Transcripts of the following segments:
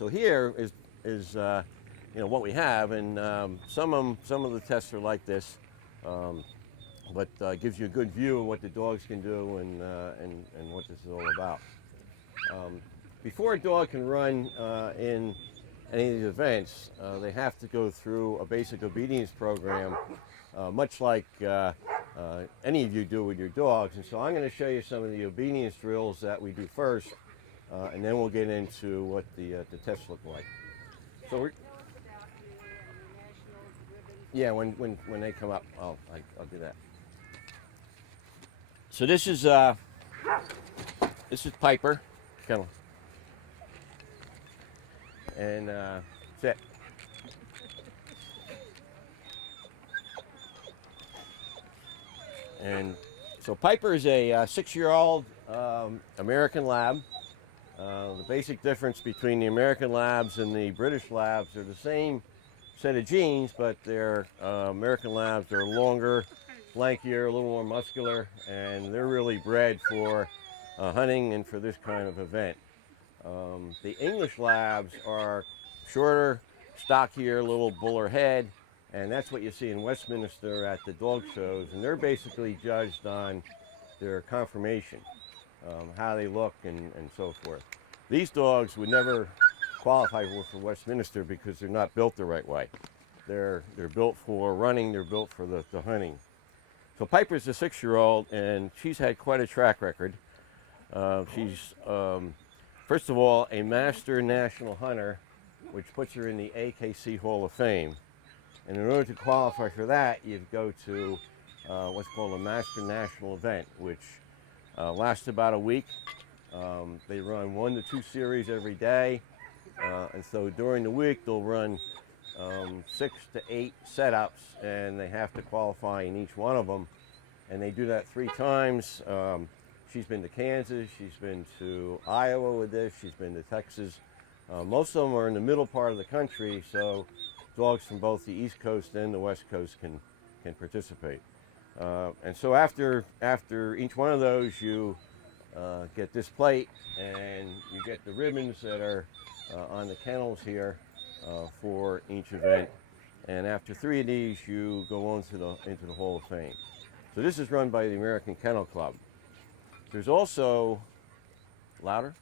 So here is what we have, and some of the tests are like this, but gives you a good view of what the dogs can do and what this is all about. Before a dog can run in any of these events, they have to go through a basic obedience program, much like any of you do with your dogs. And so I'm going to show you some of the obedience drills that we do first, and then we'll get into what the tests look like. So when they come up, I'll do that. So this is Piper, kennel, and sit. And so Piper is a 6-year-old American Lab. The basic difference between the American Labs and the British Labs are the same set of genes, but their American Labs are longer, lankier, a little more muscular, and they're really bred for hunting and for this kind of event. The English Labs are shorter, stockier, a little buller head, and that's what you see in Westminster at the dog shows, and they're basically judged on their conformation, how they look and so forth. These dogs would never qualify for Westminster because they're not built the right way. They're built for running, they're built for the hunting. So Piper's a 6-year-old, and she's had quite a track record. She's, first of all, a master national hunter, which puts her in the AKC Hall of Fame. And in order to qualify for that, you go to what's called a master national event, which lasts about a week. They run 1 to 2 series every day. And so during the week, they'll run 6 to 8 setups, and they have to qualify in each one of them. And they do that 3 times. She's been to Kansas, she's been to Iowa with this, she's been to Texas. Most of them are in the middle part of the country, so dogs from both the East Coast and the West Coast can participate. And so after each one of those, you get this plate, and you get the ribbons that are on the kennels here for each event. And after 3 of these, you go on to into the Hall of Fame. So this is run by the American Kennel Club. There's also, louder?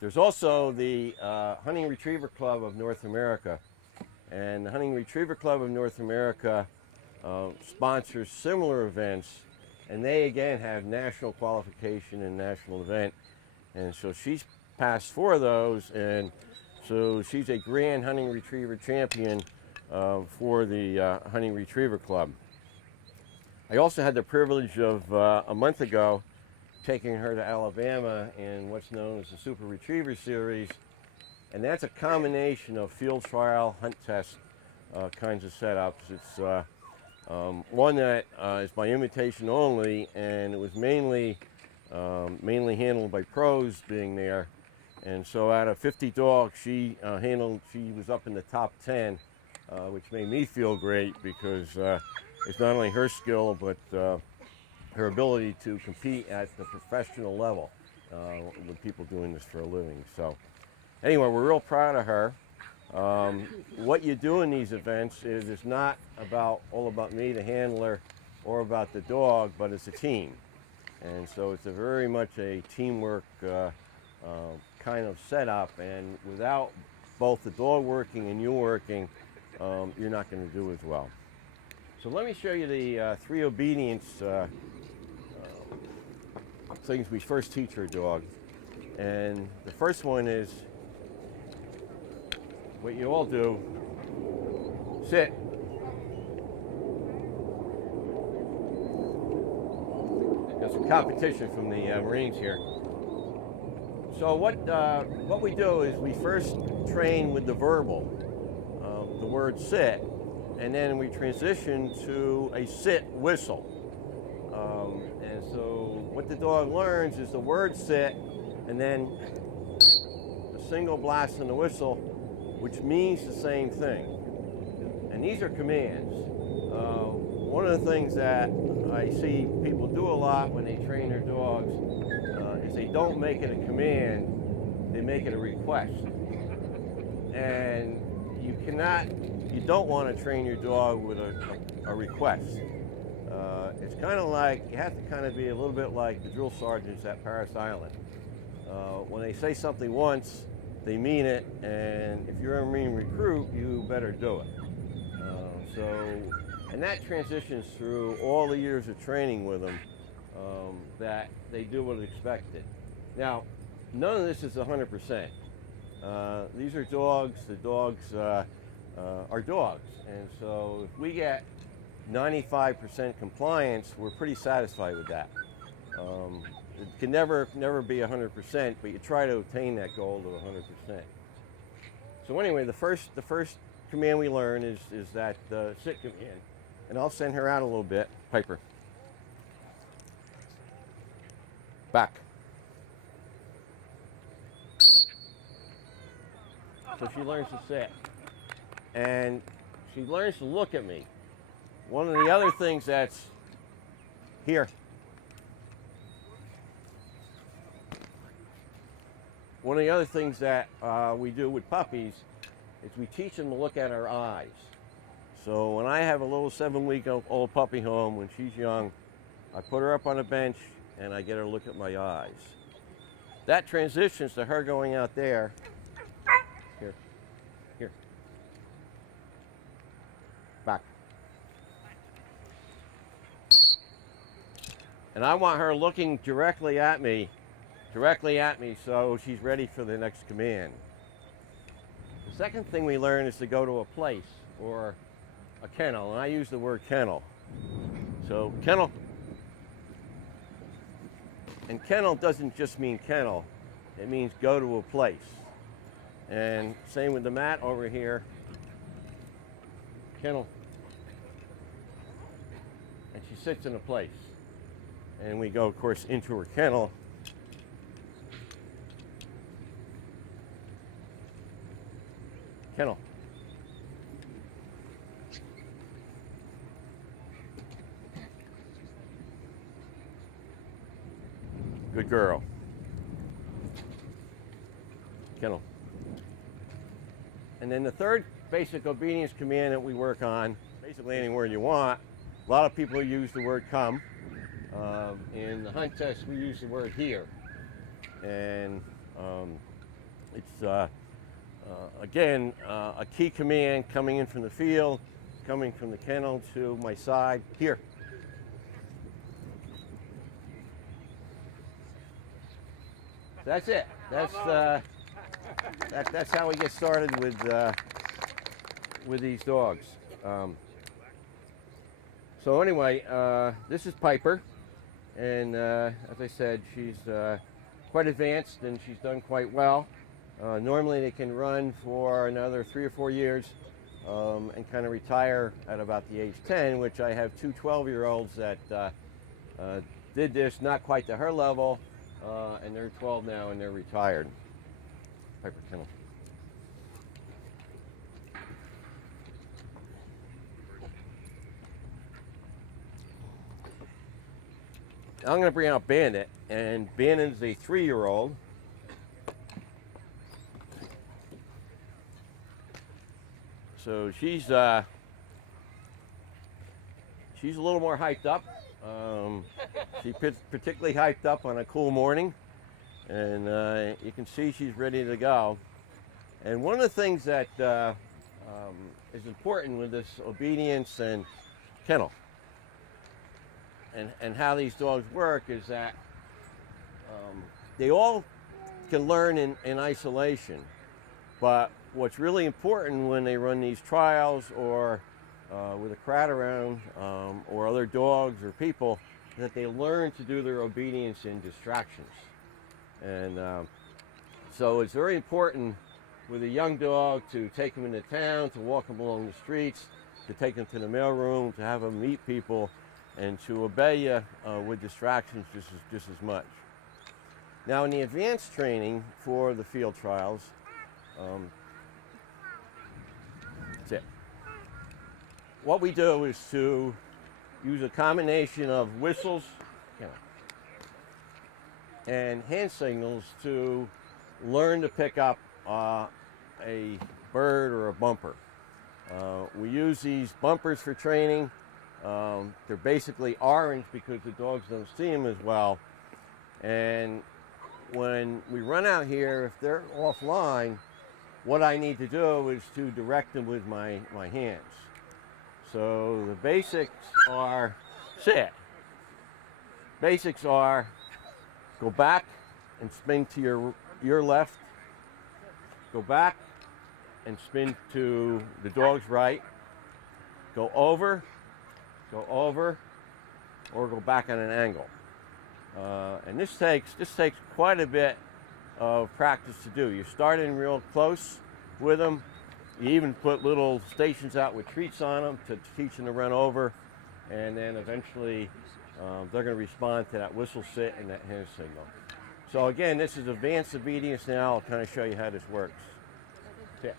There's also the Hunting Retriever Club of North America. And the Hunting Retriever Club of North America sponsors similar events, and they again have national qualification and national event. And so she's passed 4 of those, and so she's a Grand Hunting Retriever champion for the Hunting Retriever Club. I also had the privilege of a month ago taking her to Alabama in what's known as the Super Retriever Series, and that's a combination of field trial, hunt test kinds of setups. It's one that is by invitation only, and it was mainly handled by pros being there. And so out of 50 dogs, she was up in the top 10, which made me feel great because it's not only her skill, but her ability to compete at the professional level with people doing this for a living. So anyway, we're real proud of her. What you do in these events is it's not all about me, the handler, or about the dog, but it's a team. And so it's very much a teamwork kind of setup, and without both the dog working and you working, you're not going to do as well. So let me show you the 3 obedience things we first teach our dog. And the first one is what you all do: sit. Got some competition from the Marines here. So what we do is we first train with the verbal, the word sit, and then we transition to a sit whistle. And so what the dog learns is the word sit, and then a single blast on the whistle, which means the same thing. And these are commands. One of the things that I see people do a lot when they train their dogs is they don't make it a command, they make it a request. And you don't want to train your dog with a request. It's kind of like, you have to kind of be a little bit like the drill sergeants at Paris Island. When they say something once, they mean it, and if you're a Marine recruit, you better do it. And that transitions through all the years of training with them, that they do what's expected. Now, none of this is 100%. These are dogs. The dogs are dogs, and so if we get 95% compliance, we're pretty satisfied with that. It can never be 100%, but you try to attain that goal of 100%. So anyway, the first command we learn is that sit command, and I'll send her out a little bit. Piper, back. So she learns to sit, and she learns to look at me. One of the other things that's here. One of the other things that we do with puppies is we teach them to look at our eyes. So when I have a little 7-week-old puppy home, when she's young, I put her up on a bench and I get her to look at my eyes. That transitions to her going out there. Here. Back. And I want her looking directly at me so she's ready for the next command. The second thing we learn is to go to a place or a kennel, and I use the word kennel. So kennel. And kennel doesn't just mean kennel, it means go to a place. And same with the mat over here. Kennel. And she sits in a place. And we go, of course, into her kennel. Kennel. Good girl. Kennel. And then the third basic obedience command that we work on, basically any word you want. A lot of people use the word come. In the hunt test, we use the word here. And it's, again, a key command coming in from the field, coming from the kennel to my side. Here. That's it. That's how we get started with these dogs. So anyway, this is Piper, and as I said, she's quite advanced and she's done quite well. Normally they can run for another 3 or 4 years and kind of retire at about the age 10, which I have two 12-year-olds that did this, not quite to her level, and they're 12 now and they're retired. Piper, kennel. I'm going to bring out Bandit, and Bandit is a 3-year-old. So she's a little more hyped up. She's particularly hyped up on a cool morning, and you can see she's ready to go. And one of the things that is important with this obedience and kennel and how these dogs work is that they all can learn in isolation, but what's really important when they run these trials or with a crowd around or other dogs or people, that they learn to do their obedience in distractions. And so it's very important with a young dog to take them into town, to walk them along the streets, to take them to the mailroom, to have them meet people, and to obey you with distractions just as much. Now in the advanced training for the field trials, that's it. What we do is to use a combination of whistles and hand signals to learn to pick up a bird or a bumper. We use these bumpers for training. They're basically orange because the dogs don't see them as well. And when we run out here, if they're offline, what I need to do is to direct them with my hands. So the basics are, sit. Basics are go back and spin to your left. Go back and spin to the dog's right. Go over, or go back on an angle. And this takes quite a bit of practice to do. You start in real close with them. You even put little stations out with treats on them to teach them to run over, and then eventually they're going to respond to that whistle sit and that hand signal. So again, this is advanced obedience now. I'll kind of show you how this works. Sit.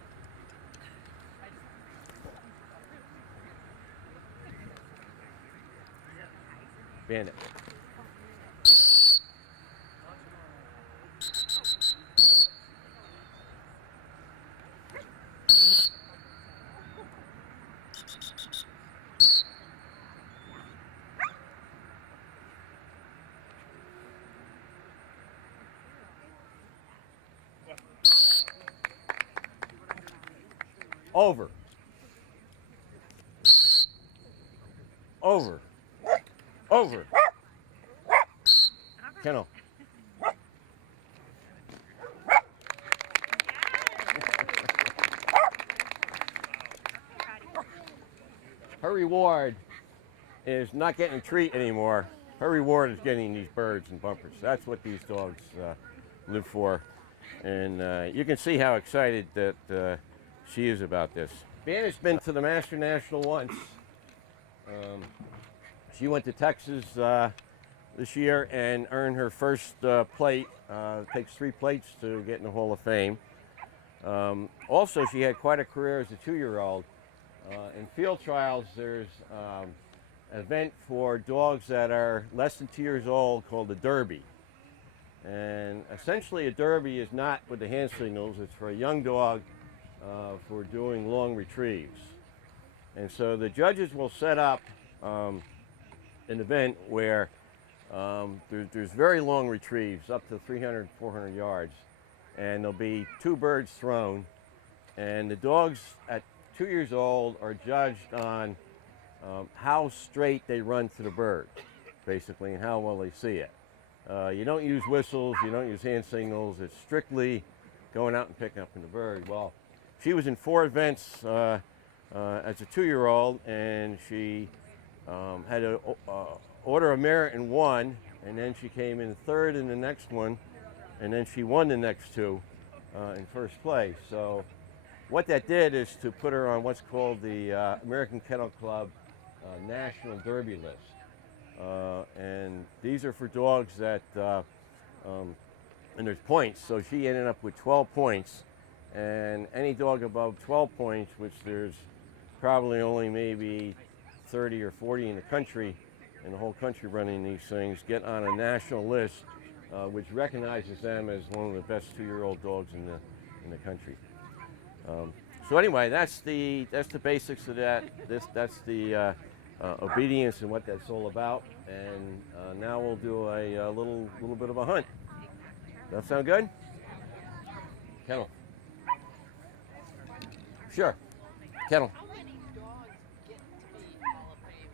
Bandit. Over. Over. Over. Kennel. Her reward is not getting a treat anymore. Her reward is getting these birds and bumpers. That's what these dogs live for. And you can see how excited that she is about this. Bandit's been to the Master National once. She went to Texas this year and earned her first plate. It takes 3 plates to get in the Hall of Fame. Also, she had quite a career as a 2-year-old. In field trials, there's an event for dogs that are less than 2 years old called the Derby. And essentially a Derby is not with the hand signals, it's for a young dog for doing long retrieves. And so the judges will set up an event where there's very long retrieves, up to 300, 400 yards. And there'll be 2 birds thrown. And the dogs at 2 years old are judged on how straight they run to the bird, basically, and how well they see it. You don't use whistles, you don't use hand signals, it's strictly going out and picking up the bird. Well, she was in 4 events as a 2-year-old, and she had an Order of Merit in 1, and then she came in 3rd in the next one, and then she won the next 2 in first place. So what that did is to put her on what's called the American Kennel Club National Derby list. And these are for dogs that, and there's points, so she ended up with 12 points. And any dog above 12 points, which there's probably only maybe 30 or 40 in the country, in the whole country running these things, get on a national list, which recognizes them as one of the best 2-year-old dogs in the country. So anyway, that's the basics of that. That's the obedience and what that's all about. And now we'll do a little bit of a hunt. Does that sound good? Kennel. Sure. Kennel. How many dogs get to be Hall of Fame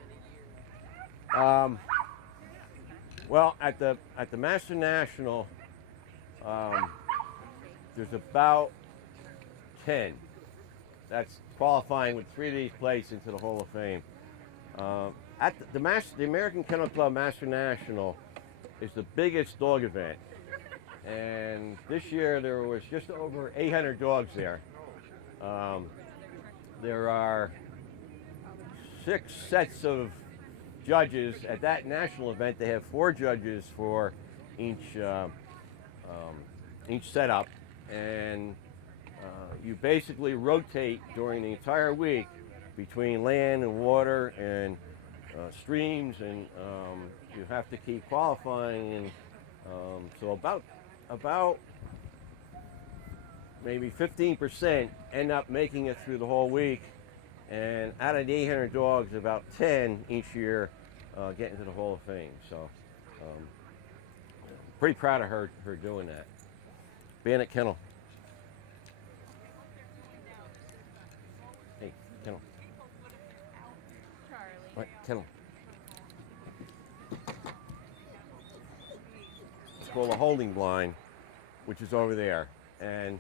in a year? Well, at the Master National, there's about 10. That's qualifying with 3 of these places into the Hall of Fame. At the American Kennel Club Master National is the biggest dog event, and this year there was just over 800 dogs there. There are 6 sets of judges at that national event. They have 4 judges for each setup, and you basically rotate during the entire week between land and water and streams, and you have to keep qualifying. And so about maybe 15% end up making it through the whole week, and out of the 800 dogs, about 10 each year get into the Hall of Fame. So, pretty proud of her doing that. Bandit Kennel. Hey, Kennel. What, Kennel? It's called a holding blind, which is over there, and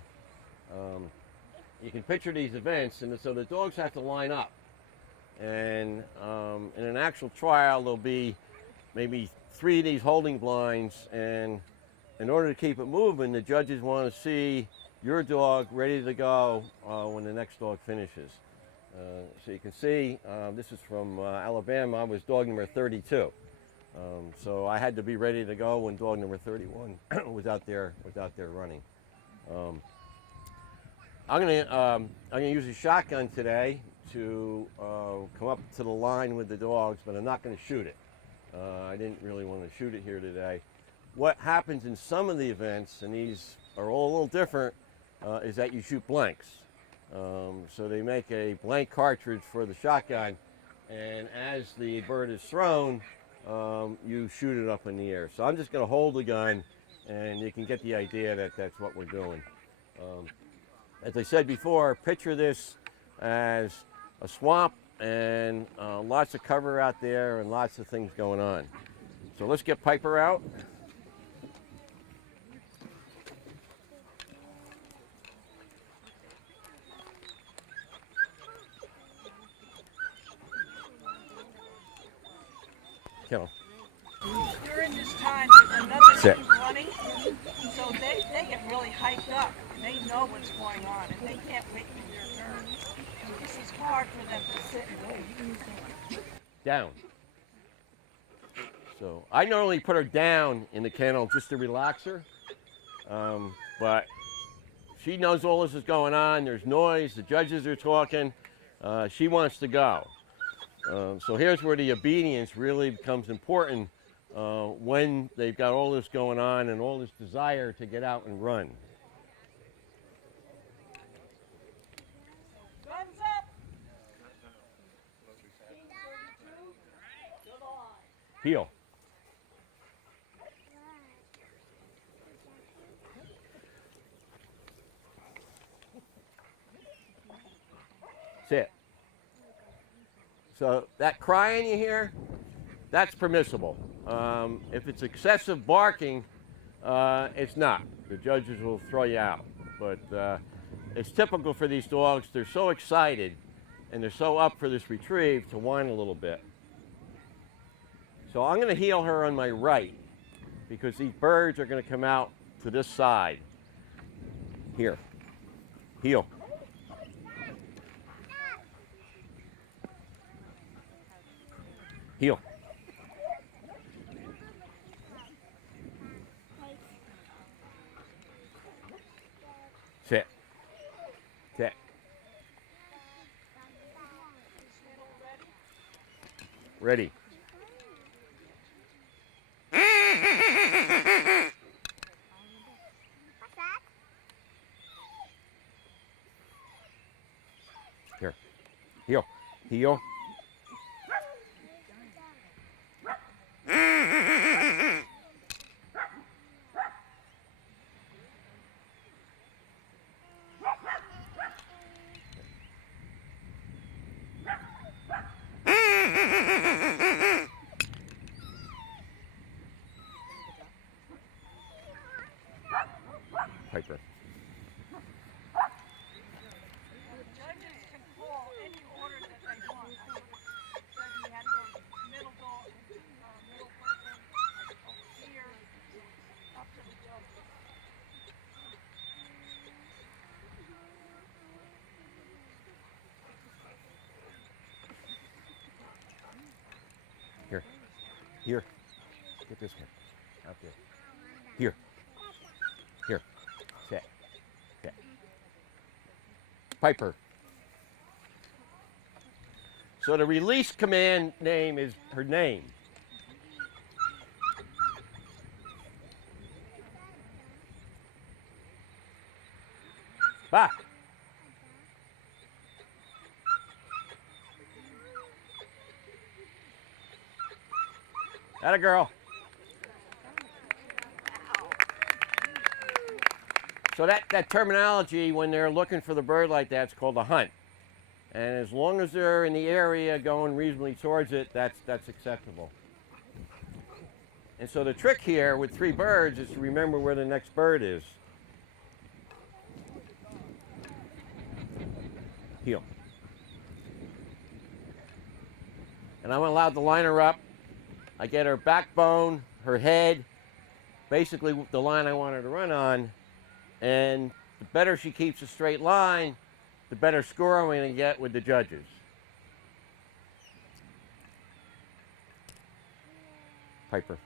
you can picture these events, and so the dogs have to line up. And in an actual trial, there'll be maybe 3 of these holding blinds, and in order to keep it moving, the judges want to see your dog ready to go when the next dog finishes. So you can see, this is from Alabama. I was dog number 32. So I had to be ready to go when dog number 31 was out there running. I'm gonna use a shotgun today to come up to the line with the dogs, but I'm not gonna shoot it. I didn't really want to shoot it here today. What happens in some of the events, and these are all a little different, is that you shoot blanks. So they make a blank cartridge for the shotgun, and as the bird is thrown, you shoot it up in the air. So I'm just gonna hold the gun, and you can get the idea that that's what we're doing. As I said before, picture this as a swamp and lots of cover out there and lots of things going on. So let's get Piper out. Kill him. During this time, there's another Sit. team running, so they get really hyped up. They know what's going on, and they can't wait for their turn. This is hard for them to sit and wait. Down. So I normally put her down in the kennel just to relax her, but she knows all this is going on. There's noise, the judges are talking. She wants to go. So here's where the obedience really becomes important when they've got all this going on and all this desire to get out and run. Guns up! Heel. Sit. So that crying you hear, that's permissible. If it's excessive barking, it's not. The judges will throw you out. But it's typical for these dogs. They're so excited and they're so up for this retrieve to whine a little bit. So I'm going to heel her on my right because these birds are going to come out to this side. Here. Heel. Heel. Sit. Sit. Ready. Here. Heel. Heel. Piper. Judges can call any order that they want. I said he had to go middle dog, middle person, here, up to the judges. Here. Here. Get this one. Out there. Here. Here. Sit. Sit. Piper. So the release command name is her name. Back. Atta girl. So that terminology, when they're looking for the bird like that, it's called a hunt. And as long as they're in the area going reasonably towards it, that's acceptable. And so the trick here with 3 birds is to remember where the next bird is. Heel. And I'm allowed to line her up. I get her backbone, her head, basically the line I want her to run on. And the better she keeps a straight line, the better score I'm going to get with the judges. Piper.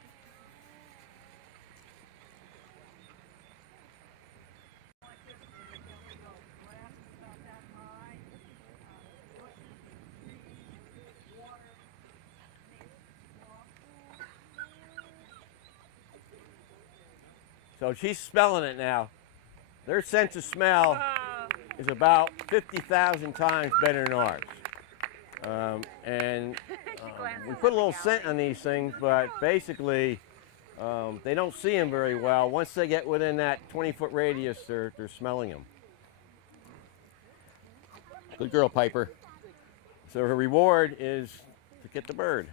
So she's smelling it now. Their sense of smell is about 50,000 times better than ours. We put a little scent on these things, but basically they don't see them very well. Once they get within that 20-foot radius, they're smelling them. Good girl, Piper. So her reward is to get the bird.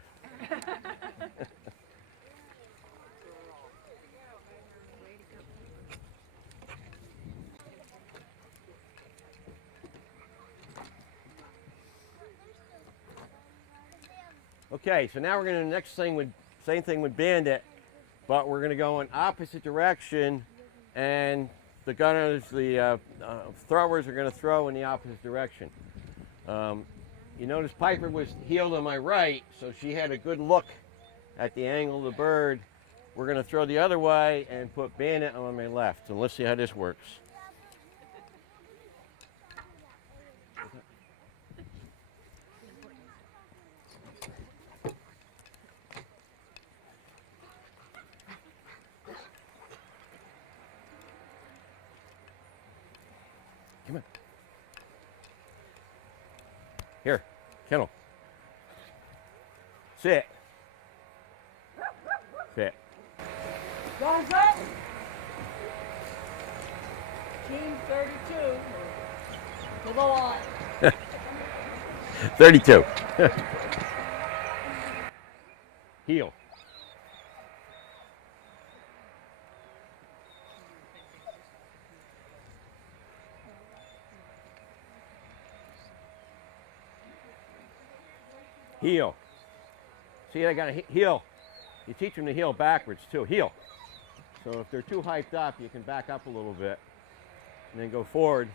Okay, so now we're going to same thing with Bandit, but we're going to go in opposite direction, and the gunners, the throwers are going to throw in the opposite direction. You notice Piper was heeled on my right, so she had a good look at the angle of the bird. We're going to throw the other way and put Bandit on my left, and let's see how this works. Come on. Here, kennel. Sit. Sit. Guns up! Team 32 to the line. 32. Heel. Heel. See, I got to heel. You teach them to heel backwards too. Heel. So if they're too hyped up, you can back up a little bit and then go forward.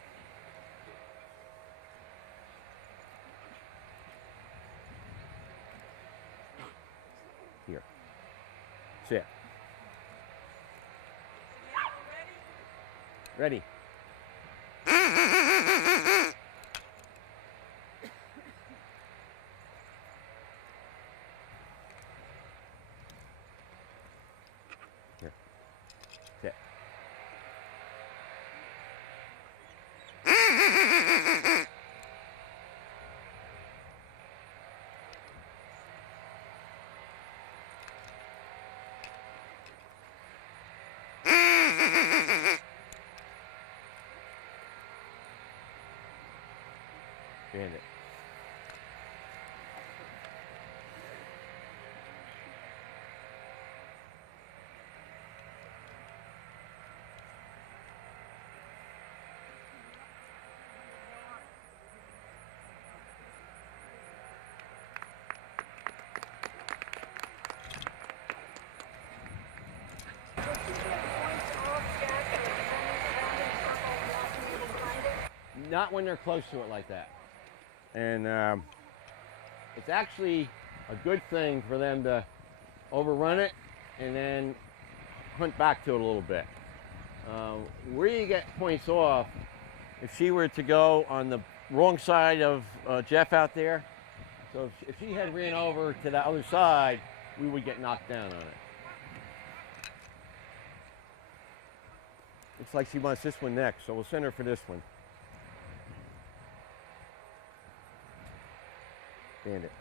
Here. Sit. Ready. Here. Sit. Bandit. Not when they're close to it like that. And it's actually a good thing for them to overrun it and then hunt back to it a little bit. Where you get points off, if she were to go on the wrong side of Jeff out there, so if she had ran over to the other side, we would get knocked down on it. Looks like she wants this one next, so we'll send her for this one. Bandit.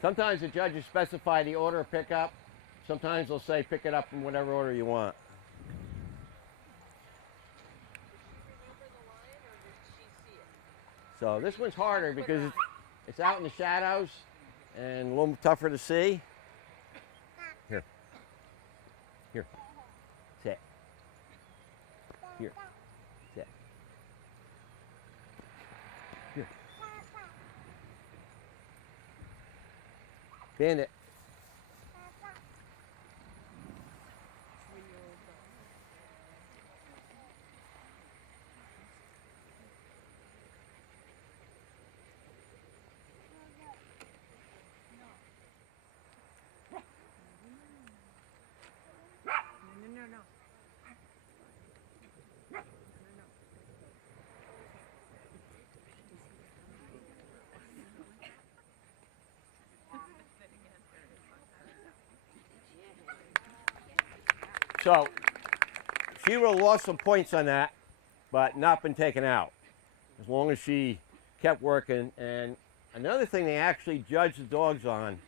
Sometimes the judges specify the order of pickup. Sometimes they'll say pick it up in whatever order you want. So this one's harder because it's out in the shadows and a little tougher to see. Here. Here. Sit. Here. Sit. Here. Bandit. So she would have lost some points on that, but not been taken out as long as she kept working. And another thing they actually judge the dogs on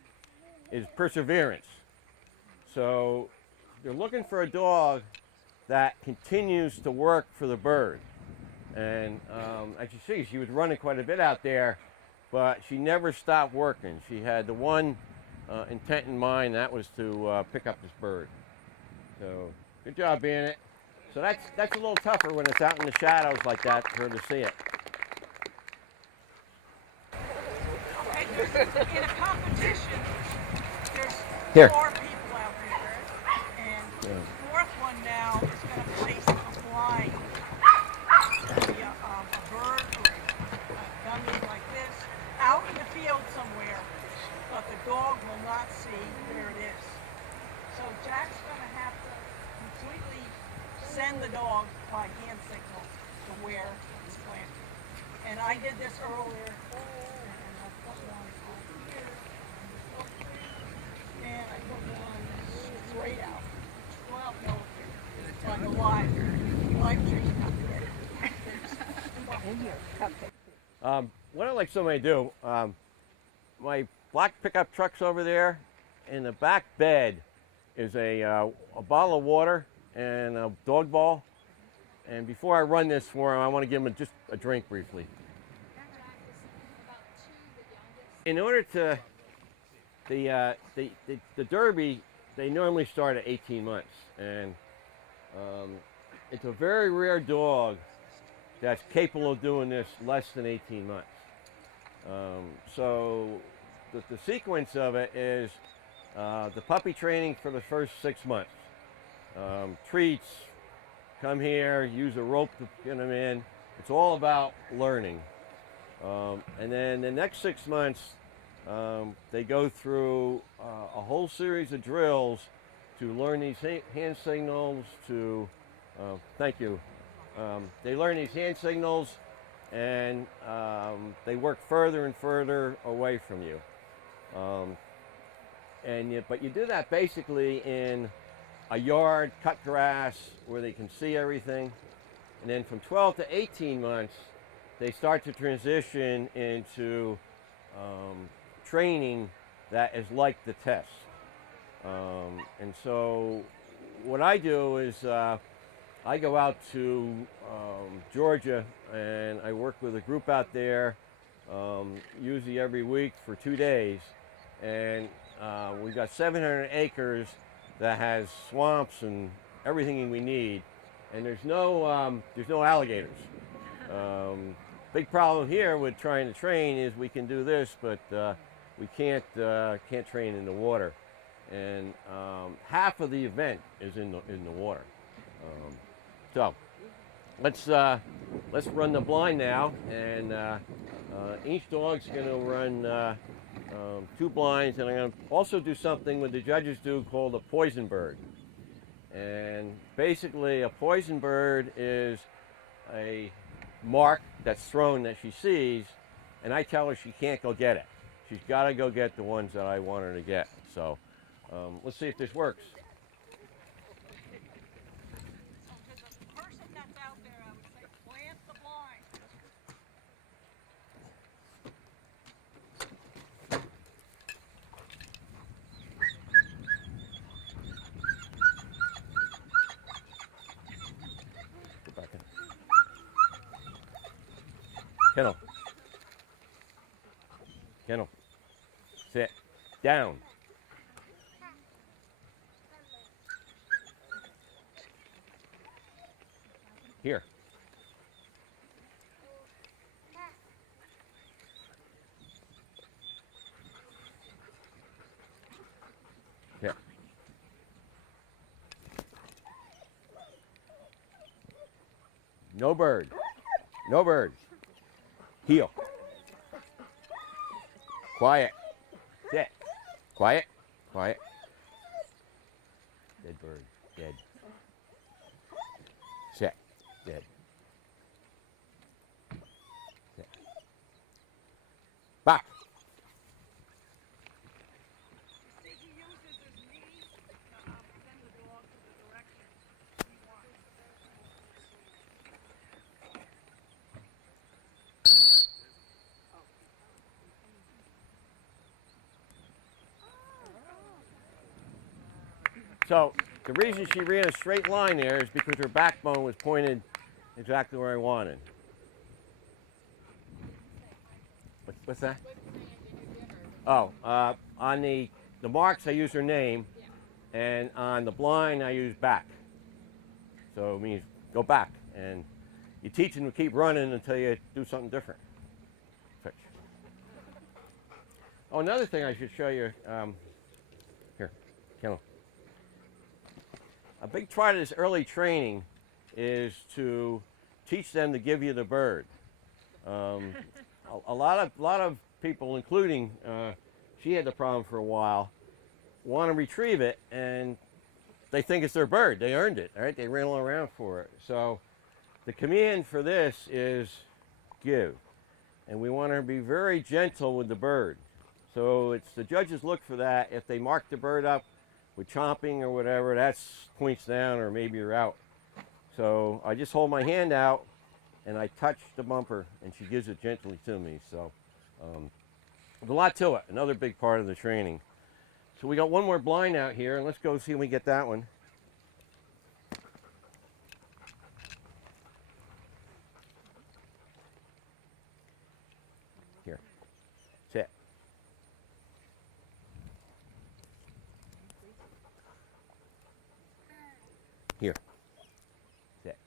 is perseverance. So they're looking for a dog that continues to work for the bird. And as you see, she was running quite a bit out there, but she never stopped working. She had the one intent in mind, that was to pick up this bird. So good job, Bandit. So that's a little tougher when it's out in the shadows like that for her to see it. Okay, in a competition, there's Here. 4 people out there, and the 4th one now is going to place a blind, a bird or a dummy like this, out in the field somewhere, but the dog will not see where it is. So Jack's going to have to completely send the dog by hand signals to where it's planted. And I did this earlier. And I put one over here. And I put one straight out. Well, no, on the live tree out there. What I like somebody to do, my black pickup truck's over there. In the back bed is a bottle of water and a dog ball. And before I run this for him, I want to give him just a drink briefly. In order to, the Derby, they normally start at 18 months. And it's a very rare dog that's capable of doing this less than 18 months. So the sequence of it is the puppy training for the first 6 months. Treats, come here, use a rope to get them in. It's all about learning. And then the next 6 months, they go through a whole series of drills to learn these hand signals to, thank you. They learn these hand signals and they work further and further away from you. But you do that basically in a yard, cut grass, where they can see everything. And then from 12 to 18 months, they start to transition into training that is like the test. And so what I do is I go out to Georgia and I work with a group out there, usually every week for 2 days. And we've got 700 acres that has swamps and everything we need. And there's no alligators. Big problem here with trying to train is we can do this, but we can't train in the water. And half of the event is in the water. So let's run the blind now, and each dog's going to run 2 blinds, and I'm going to also do something what the judges do called a poison bird. And basically a poison bird is a mark that's thrown that she sees, and I tell her she can't go get it. She's got to go get the ones that I want her to get. So let's see if this works. So to the person that's out there, I would say plant the blind. Go back in. Kennel. Kennel. Sit. Down. Here. Here. No bird. No bird. Heel. Quiet. Sit. Quiet. Quiet. Dead bird. Dead. Sit. Dead. Sit. Back. See, he uses his knees to send the dog to the direction he wants. So the reason she ran a straight line there is because her backbone was pointed exactly where I wanted. What's that? Oh, on the marks I use her name, and on the blind I use back. So it means go back, and you teach them to keep running until you do something different. Fetch. Oh, another thing I should show you. Here, Kennel. A big part of this early training is to teach them to give you the bird. A lot of people, including she had the problem for a while, want to retrieve it, and they think it's their bird. They earned it, right? They ran all around for it. So the command for this is give, and we want to be very gentle with the bird. So it's the judges look for that. If they mark the bird up with chomping or whatever, that's points down, or maybe you're out. So I just hold my hand out and I touch the bumper, and she gives it gently to me. So there's a lot to it. Another big part of the training. So we got one more blind out here, and let's go see if we get that one. Here, sit. Here. Sit.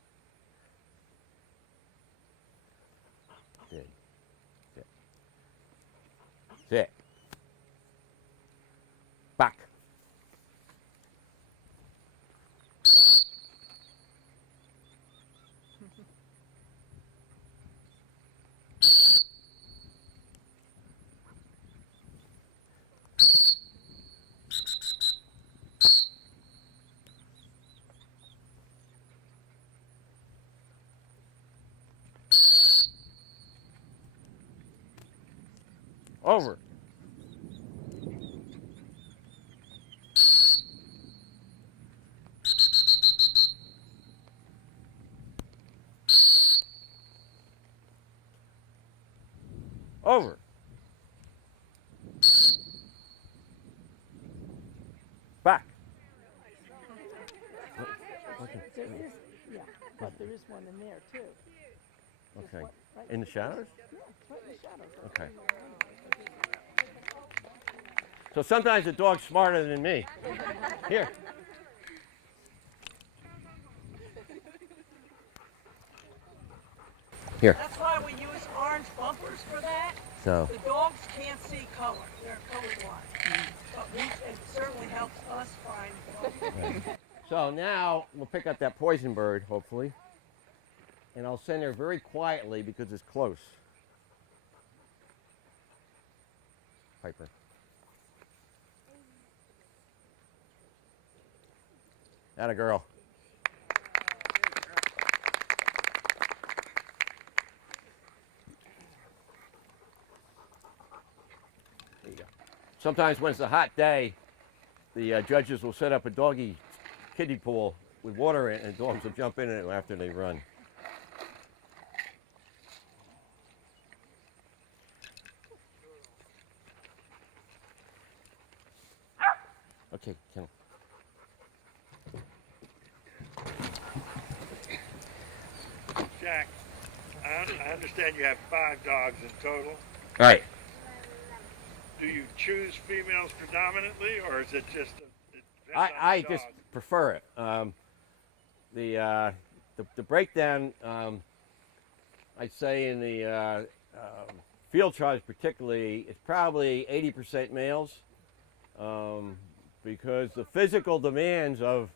Sit. Sit. Sit. Back. Over. Over. Back. There is, yeah, but there is one in there too. Okay. In the shadows? Yeah, it's right in the shadows. Okay. So sometimes the dog's smarter than me. Here. Here. That's why we use orange bumpers for that. So. The dogs can't see color. They're colorblind. But it certainly helps us find dogs. So now we'll pick up that poison bird, hopefully. And I'll send her very quietly because it's close. Piper. Atta girl. There you go. Sometimes when it's a hot day, the judges will set up a doggy kiddie pool with water in it, and dogs will jump in it after they run. Okay, Ken. Jack, I understand you have 5 dogs in total. Right. Do you choose females predominantly, or is it just it depends on I the just dog? prefer it. The breakdown, I'd say in the field trials particularly, it's probably 80% males, because the physical demands of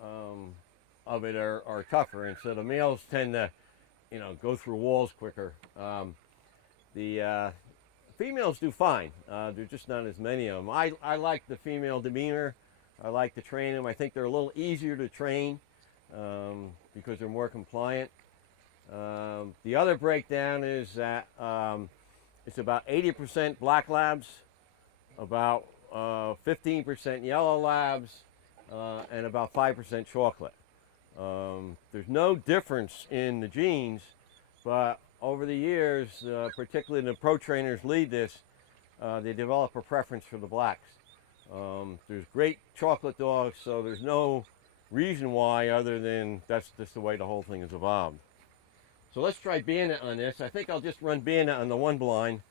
it are tougher, and so the males tend to, go through walls quicker. The females do fine. There's just not as many of them. I like the female demeanor. I like to train them. I think they're a little easier to train because they're more compliant. The other breakdown is that it's about 80% black labs, about 15% yellow labs, and about 5% chocolate. There's no difference in the genes, but over the years, particularly the pro trainers lead this, they develop a preference for the blacks. There's great chocolate dogs, so there's no reason why other than that's just the way the whole thing has evolved. So let's try Bandit on this. I think I'll just run Bandit on the one blind,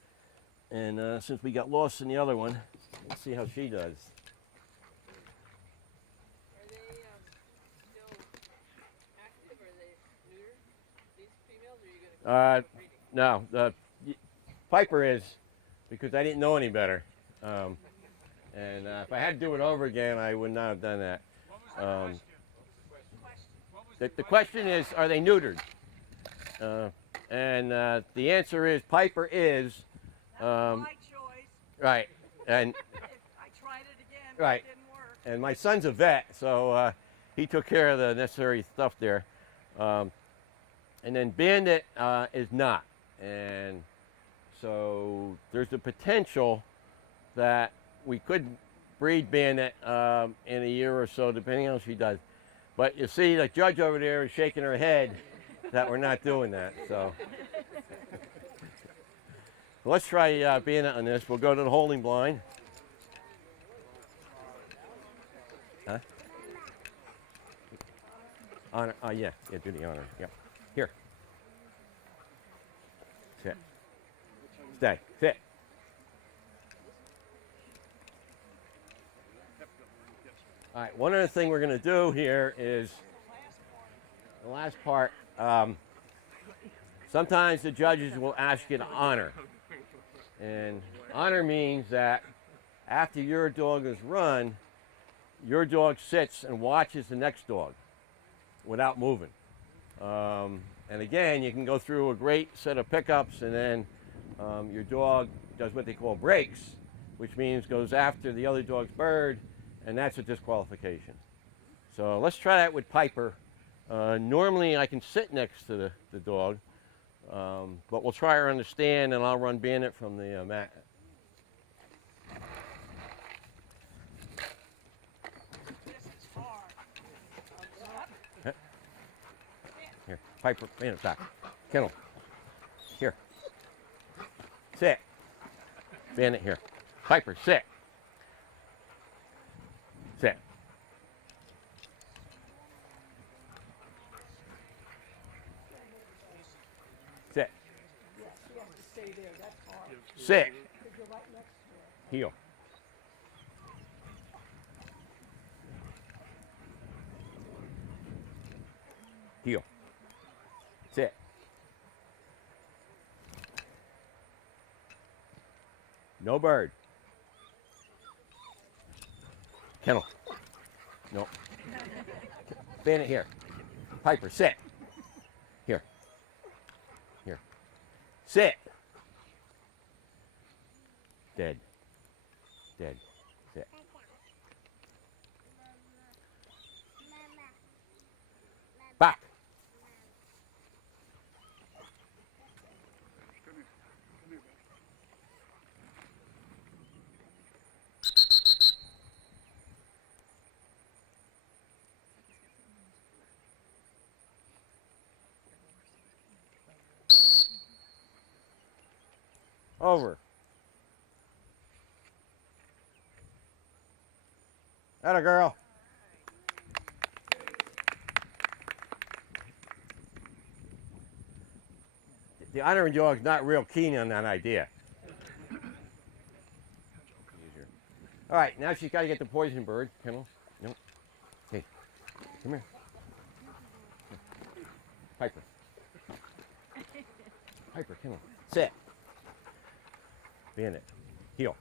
and since we got lost in the other one, let's see how she does. Are they still active? Are they neutered? These females, or are you going to breeding? No, Piper is, because I didn't know any better. And if I had to do it over again, I would not have done that. The question is, are they neutered? And the answer is Piper is. That's my choice. Right. And I tried it again, but right. it didn't work. And my son's a vet, so he took care of the necessary stuff there. And then Bandit is not. And so there's the potential that we could breed Bandit in a year or so, depending on how she does. But you see the judge over there is shaking her head that we're not doing that. So let's try Bandit on this. We'll go to the holding blind. Huh? Honor. Yeah, do the honor. Yep. Here. Sit. Stay. Sit. All right, one other thing we're going to do here is the last part. Sometimes the judges will ask you to honor. And honor means that after your dog is run, your dog sits and watches the next dog without moving. And again, you can go through a great set of pickups, and then your dog does what they call breaks, which means goes after the other dog's bird, and that's a disqualification. So let's try that with Piper. Normally I can sit next to the dog, but we'll try her on the stand, and I'll run Bandit from the mat. This is hard. Here, Piper, Bandit back. Kennel. Here. Sit. Bandit here. Piper, sit. Sit. Sit. Yeah, she has to stay there. That's hard. Sit. Because you're right next to her. Heel. Heel. Sit. No bird. Kennel. No. Bandit here. Piper, sit. Here. Here. Sit. Dead. Dead. Sit. Back. Over. Atta girl. The honoring dog's not real keen on that idea. All right, now she's got to get the poison bird. Kennel. No. Hey, come here. Piper. Piper, kennel. Sit. Bandit. Heel.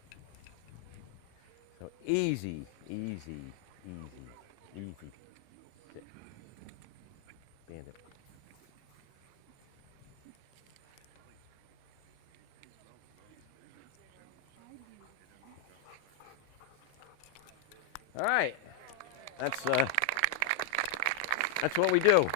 So easy, easy, easy, easy. Sit. Bandit. All right, that's what we do.